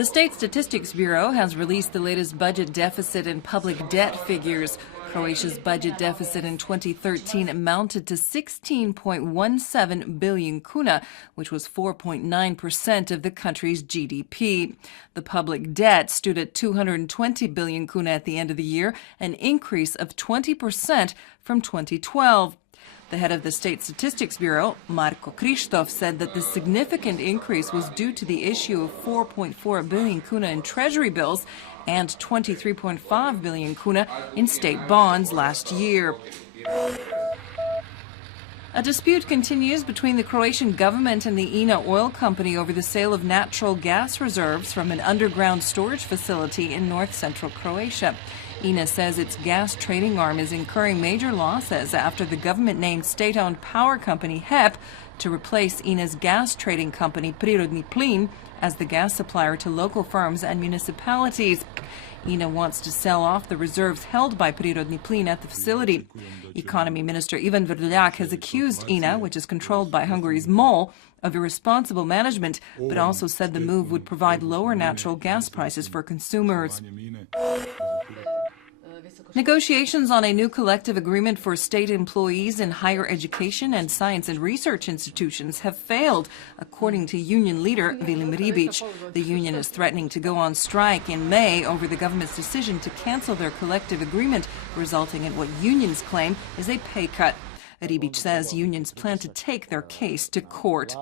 The State Statistics Bureau has released the latest budget deficit and public debt figures. Croatia's budget deficit in 2013 amounted to 16.17 billion kuna, which was 4.9% of the country's GDP. The public debt stood at 220 billion kuna at the end of the year, an increase of 20% from 2012. The head of the State Statistics Bureau, Marko Kristof, said that the significant increase was due to the issue of 4.4 billion kuna in treasury bills and 23.5 billion kuna in state bonds last year. A dispute continues between the Croatian government and the INA oil company over the sale of natural gas reserves from an underground storage facility in north-central Croatia. INA says its gas trading arm is incurring major losses after the government named state-owned power company HEP to replace INA's gas trading company Prirodni Plin as the gas supplier to local firms and municipalities. INA wants to sell off the reserves held by Prirodni Plin at the facility. Economy Minister Ivan Vrdoljak has accused INA, which is controlled by Hungary's MOL, of irresponsible management, but also said the move would provide lower natural gas prices for consumers. Negotiations on a new collective agreement for state employees in higher education and science and research institutions have failed, according to union leader Vilim Ribic. The union is threatening to go on strike in May over the government's decision to cancel their collective agreement, resulting in what unions claim is a pay cut. Ribic says unions plan to take their case to court.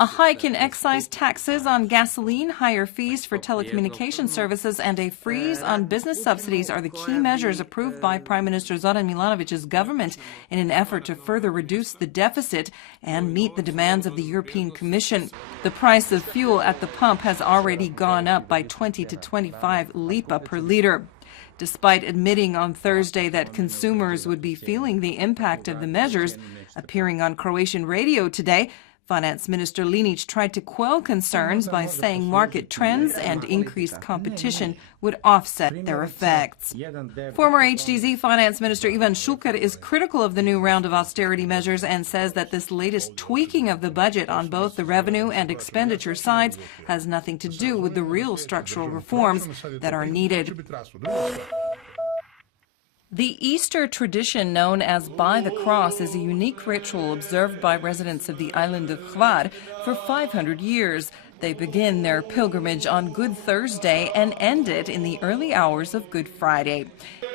A hike in excise taxes on gasoline, higher fees for telecommunication services, and a freeze on business subsidies are the key measures approved by Prime Minister Zoran Milanovic's government in an effort to further reduce the deficit and meet the demands of the European Commission. The price of fuel at the pump has already gone up by 20 to 25 lipa per liter. Despite admitting on Thursday that consumers would be feeling the impact of the measures, appearing on Croatian radio today, Finance Minister Linić tried to quell concerns by saying market trends and increased competition would offset their effects. Former HDZ Finance Minister Ivan Šuker is critical of the new round of austerity measures and says that this latest tweaking of the budget on both the revenue and expenditure sides has nothing to do with the real structural reforms that are needed. The Easter tradition known as By the Cross is a unique ritual observed by residents of the island of Hvar for 500 years. They begin their pilgrimage on Good Thursday and end it in the early hours of Good Friday.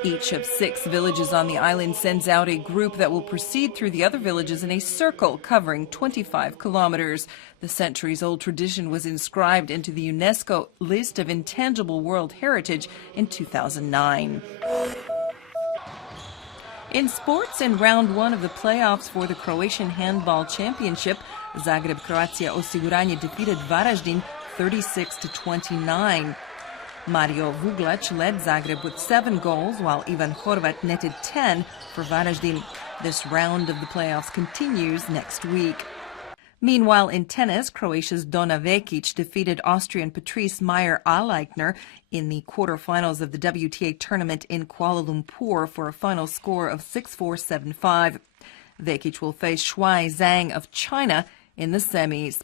Each of 6 villages on the island sends out a group that will proceed through the other villages in a circle covering 25 kilometers. The centuries-old tradition was inscribed into the UNESCO list of Intangible World Heritage in 2009. In sports, in round 1 of the playoffs for the Croatian Handball Championship, Zagreb Croatia Osiguranje defeated Varaždin 36-29. Mario Vuglac led Zagreb with 7 goals, while Ivan Horvat netted 10 for Varaždin. This round of the playoffs continues next week. Meanwhile, in tennis, Croatia's Dona Vekic defeated Austrian Patrice Meyer-Aleichner in the quarterfinals of the WTA tournament in Kuala Lumpur for a final score of 6-4, 7-5. Vekic will face Shuai Zhang of China in the semis.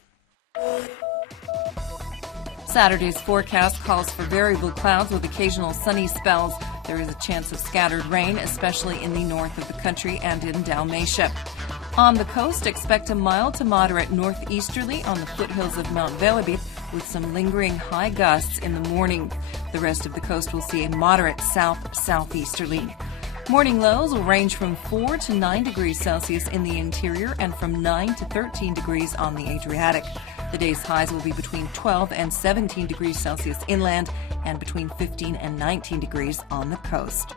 Saturday's forecast calls for variable clouds with occasional sunny spells. There is a chance of scattered rain, especially in the north of the country and in Dalmatia. On the coast, expect a mild to moderate northeasterly on the foothills of Mount Velebit with some lingering high gusts in the morning. The rest of the coast will see a moderate south-southeasterly. Morning lows will range from 4 to 9 degrees Celsius in the interior and from 9 to 13 degrees on the Adriatic. The day's highs will be between 12 and 17 degrees Celsius inland and between 15 and 19 degrees on the coast.